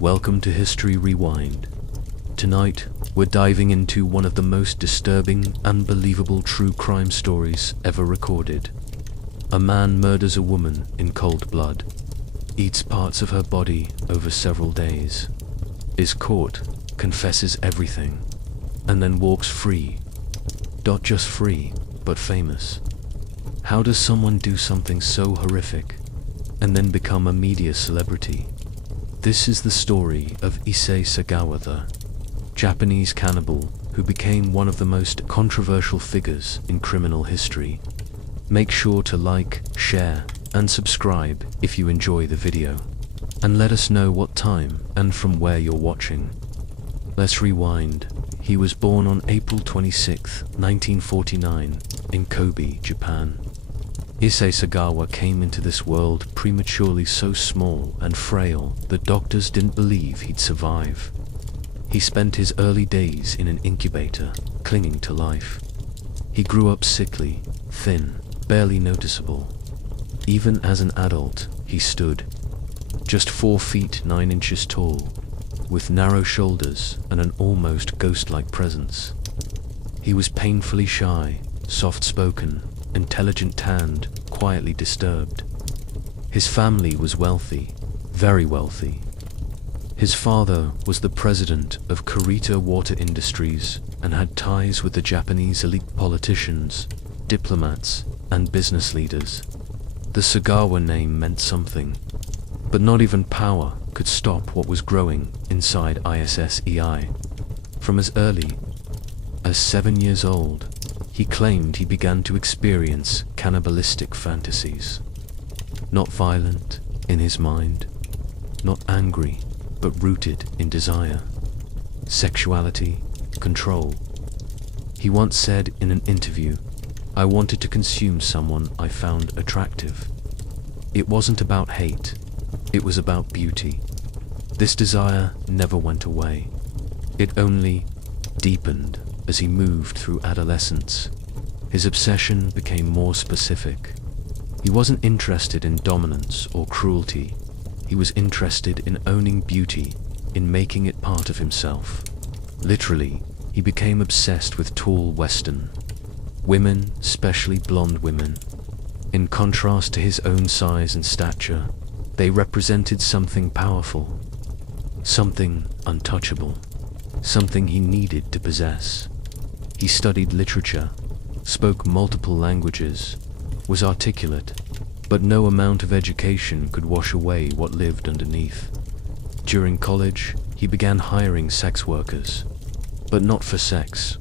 Welcome to History Rewind. Tonight, we're diving into one of the most disturbing, unbelievable true crime stories ever recorded. A man murders a woman in cold blood, eats parts of her body over several days, is caught, confesses everything, and then walks free. Not just free, but famous. How does someone do something so horrific and then become a media celebrity? This is the story of Issei Sagawa, the Japanese cannibal who became one of the most controversial figures in criminal history. Make sure to like, share, and subscribe if you enjoy the video. And let us know what time and from where you're watching. Let's rewind. He was born on April 26, 1949, in Kobe, Japan. Issei Sagawa came into this world prematurely, so small and frail that doctors didn't believe he'd survive. He spent his early days in an incubator, clinging to life. He grew up sickly, thin, barely noticeable. Even as an adult, he stood, just 4 feet 9 inches tall, with narrow shoulders and an almost ghost-like presence. He was painfully shy, soft-spoken, intelligent-tanned, quietly disturbed. His family was wealthy, very wealthy. His father was the president of Kurita Water Industries and had ties with the Japanese elite politicians, diplomats, and business leaders. The Sagawa name meant something, but not even power could stop what was growing inside Issei. From as early as 7 years old, he claimed he began to experience cannibalistic fantasies. Not violent in his mind, not angry, but rooted in desire, sexuality, control. He once said in an interview, "I wanted to consume someone I found attractive." It wasn't about hate, it was about beauty. This desire never went away. It only deepened as he moved through adolescence. His obsession became more specific. He wasn't interested in dominance or cruelty. He was interested in owning beauty, in making it part of himself. Literally, he became obsessed with tall Western women, especially blonde women. In contrast to his own size and stature, they represented something powerful, something untouchable, something he needed to possess. He studied literature, spoke multiple languages, was articulate, but no amount of education could wash away what lived underneath. During college, he began hiring sex workers, but not for sex.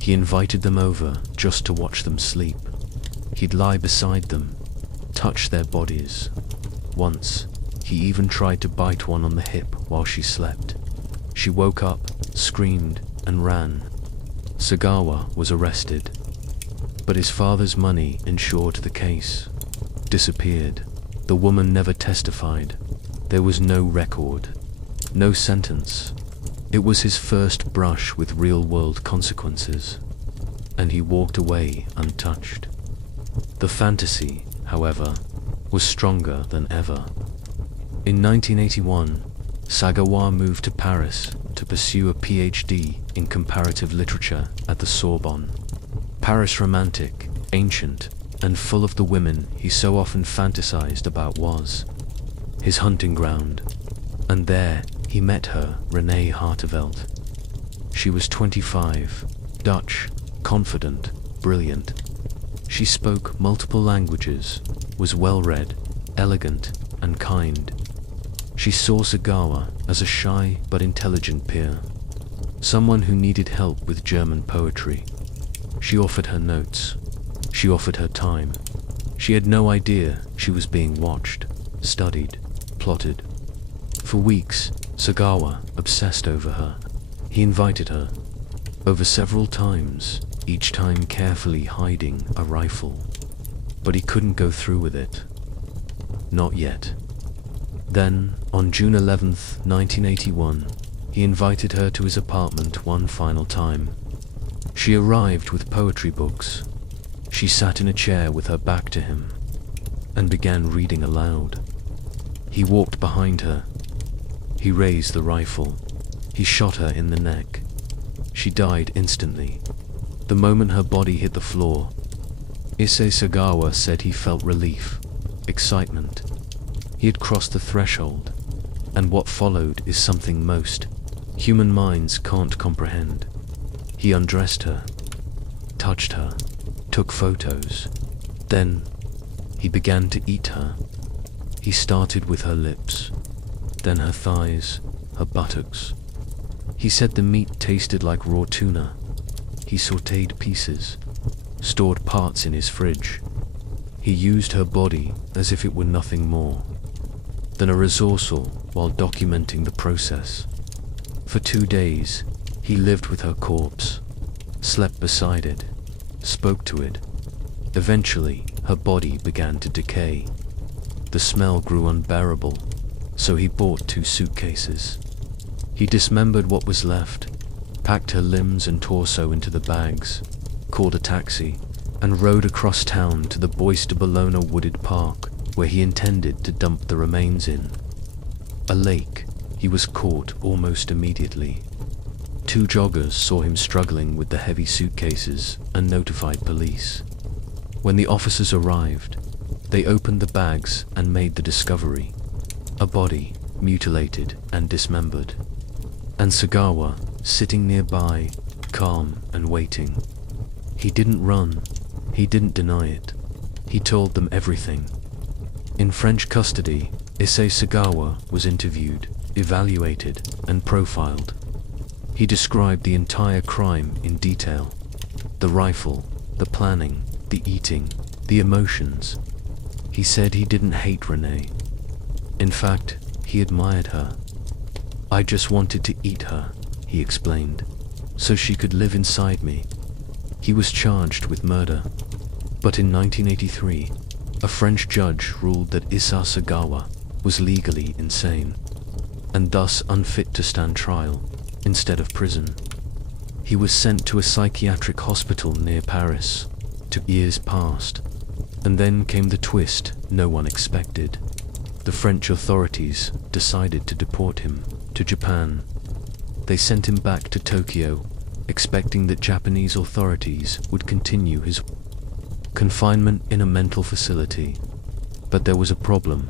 He invited them over just to watch them sleep. He'd lie beside them, touch their bodies. Once, he even tried to bite one on the hip while she slept. She woke up, screamed, and ran. Sagawa was arrested, but his father's money ensured the case disappeared. The woman never testified. There was no record, no sentence. It was his first brush with real-world consequences, and he walked away untouched. The fantasy, however, was stronger than ever. In 1981, Sagawa moved to Paris to pursue a PhD in comparative literature at the Sorbonne. Paris, romantic, ancient, and full of the women he so often fantasized about, was his hunting ground. And there he met her, Renée Hartevelt. She was 25, Dutch, confident, brilliant. She spoke multiple languages, was well-read, elegant, and kind. She saw Sagawa as a shy but intelligent peer, someone who needed help with German poetry. She offered her notes. She offered her time. She had no idea she was being watched, studied, plotted. For weeks, Sagawa obsessed over her. He invited her over several times, each time carefully hiding a rifle. But he couldn't go through with it. Not yet. Then, on June 11th, 1981, he invited her to his apartment one final time. She arrived with poetry books. She sat in a chair with her back to him and began reading aloud. He walked behind her. He raised the rifle. He shot her in the neck. She died instantly. The moment her body hit the floor, Issei Sagawa said he felt relief, excitement. He had crossed the threshold, and what followed is something most human minds can't comprehend. He undressed her, touched her, took photos. Then, he began to eat her. He started with her lips, then her thighs, her buttocks. He said the meat tasted like raw tuna. He sautéed pieces, stored parts in his fridge. He used her body as if it were nothing more than a resourceful while documenting the process. For 2 days, he lived with her corpse, slept beside it, spoke to it. Eventually, her body began to decay. The smell grew unbearable, so he bought 2 suitcases. He dismembered what was left, packed her limbs and torso into the bags, called a taxi, and rode across town to the Bois de Boulogne wooded park, where he intended to dump the remains in a lake. He was caught almost immediately. 2 joggers saw him struggling with the heavy suitcases and notified police. When the officers arrived, they opened the bags and made the discovery: a body, mutilated and dismembered. And Sagawa, sitting nearby, calm and waiting. He didn't run. He didn't deny it. He told them everything. In French custody, Issei Sagawa was interviewed, evaluated, and profiled. He described the entire crime in detail: the rifle, the planning, the eating, the emotions. He said he didn't hate Renée. In fact, he admired her. "I just wanted to eat her," he explained, "so she could live inside me." He was charged with murder. But in 1983, a French judge ruled that Issei Sagawa was legally insane, and thus unfit to stand trial instead of prison. He was sent to a psychiatric hospital near Paris. 2 years passed, and then came the twist no one expected. The French authorities decided to deport him to Japan. They sent him back to Tokyo, expecting that Japanese authorities would continue his confinement in a mental facility. But there was a problem.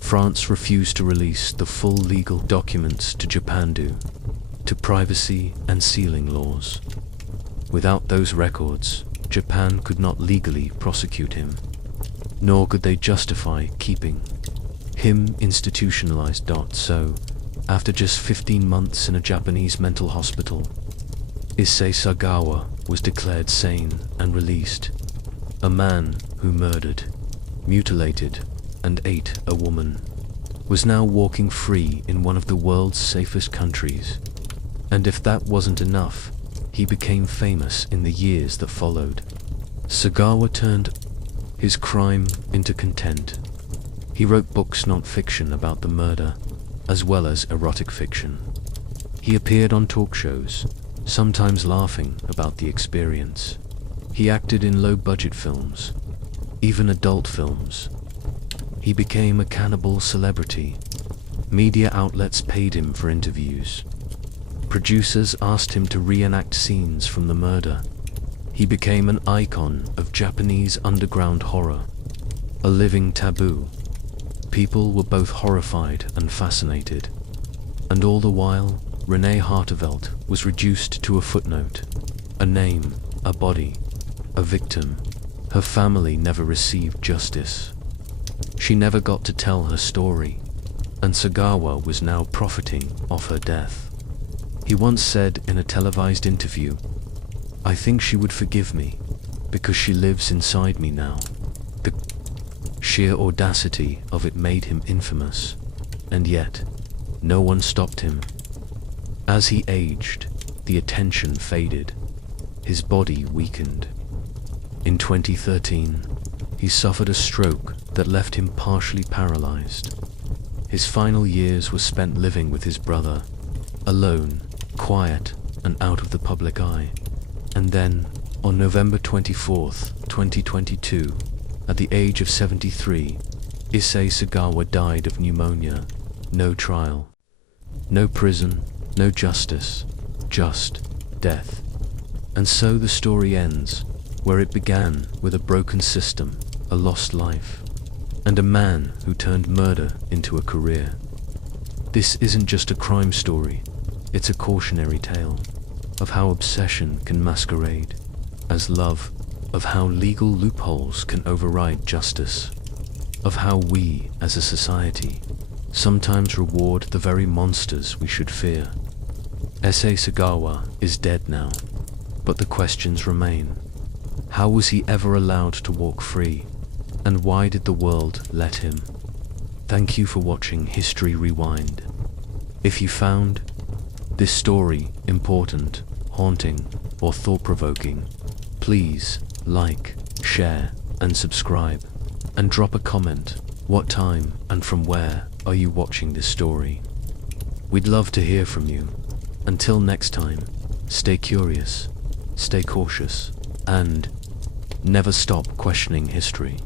France refused to release the full legal documents to Japan due to privacy and sealing laws. Without those records, Japan could not legally prosecute him, nor could they justify keeping him institutionalized. So, after just 15 months in a Japanese mental hospital, Issei Sagawa was declared sane and released. A man who murdered, mutilated, and ate a woman was now walking free in one of the world's safest countries. And if that wasn't enough, he became famous in the years that followed. Sagawa turned his crime into content. He wrote books, non-fiction, about the murder, as well as erotic fiction. He appeared on talk shows, sometimes laughing about the experience. He acted in low-budget films, even adult films. He became a cannibal celebrity. Media outlets paid him for interviews. Producers asked him to reenact scenes from the murder. He became an icon of Japanese underground horror, a living taboo. People were both horrified and fascinated. And all the while, Renée Hartevelt was reduced to a footnote, a name, a body, a victim. Her family never received justice. She never got to tell her story, and Sagawa was now profiting off her death. He once said in a televised interview, "I think she would forgive me, because she lives inside me now." The sheer audacity of it made him infamous, and yet, no one stopped him. As he aged, the attention faded. His body weakened. In 2013, he suffered a stroke that left him partially paralyzed. His final years were spent living with his brother, alone, quiet, and out of the public eye. And then, on November 24th, 2022, at the age of 73, Issei Sagawa died of pneumonia. No trial, No prison, no justice, just death. And so the story ends, where it began, with a broken system, a lost life, and a man who turned murder into a career. This isn't just a crime story, it's a cautionary tale of how obsession can masquerade as love, of how legal loopholes can override justice, of how we, as a society, sometimes reward the very monsters we should fear. Issei Sagawa is dead now, but the questions remain. How was he ever allowed to walk free? And why did the world let him? Thank you for watching History Rewind. If you found this story important, haunting, or thought-provoking, please like, share, and subscribe. And drop a comment. What time and from where are you watching this story? We'd love to hear from you. Until next time, stay curious, stay cautious, and never stop questioning history.